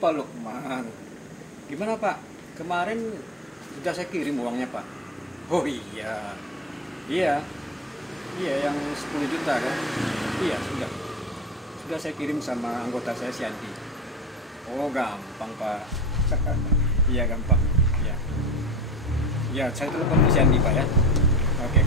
Pak Lukman. Gimana Pak? Kemarin sudah saya kirim uangnya Pak. Oh iya. Iya. Iya yang 10 juta kan? Iya sudah. Sudah saya kirim sama anggota saya si Andi. Oh gampang Pak. Iya gampang. Iya. Iya saya telepon si Andi Pak ya. Oke.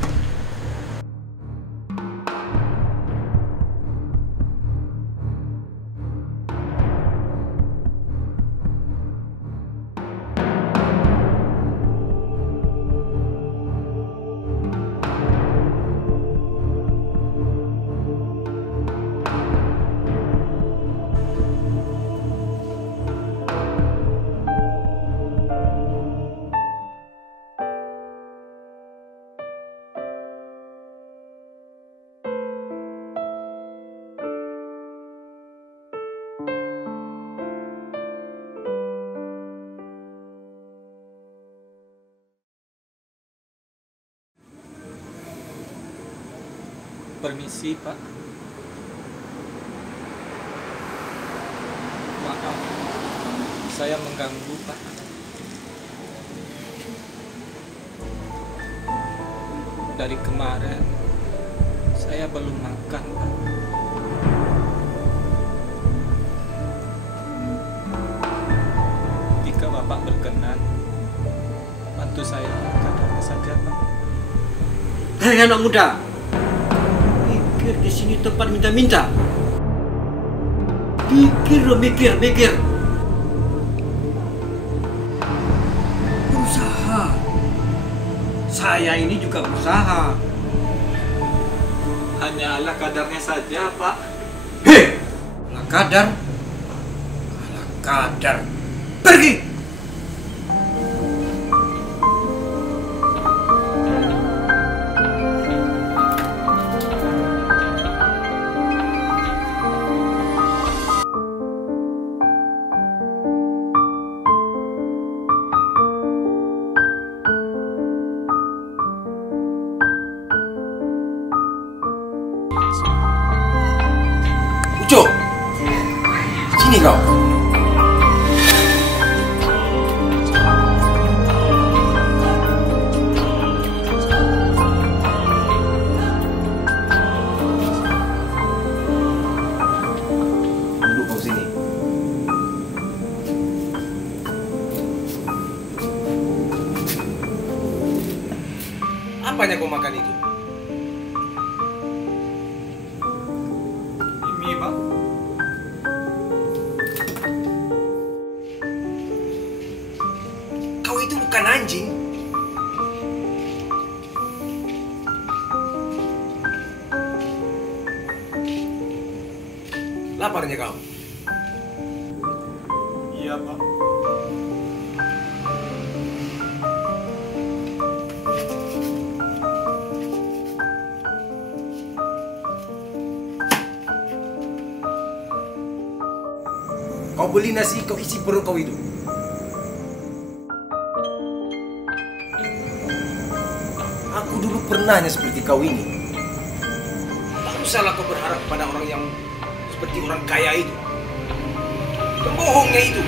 Permisi Pak. Maaf, saya mengganggu Pak. Dari kemarin saya belum makan Pak. Jika Bapak berkenan, bantu saya kadarnya saja Pak. Hei anak muda, pikir di sini tempat minta-minta. Pikir lo, mikir. Berusaha. Saya ini juga berusaha. Hanya ala kadarnya saja Pak. Hei, ala kadar. Pergi. Uco, sini kau. Duduk kau sini. Apanya kau makan itu? Ini Pak. Kau itu bukan anjing. Laparnya kau? Iya Pak. Kau beli nasi, kau isi perut kau itu. Aku dulu pernahnya seperti kau ini. Tak usahlah kau berharap pada orang yang seperti orang kaya itu. Pembohongnya itu.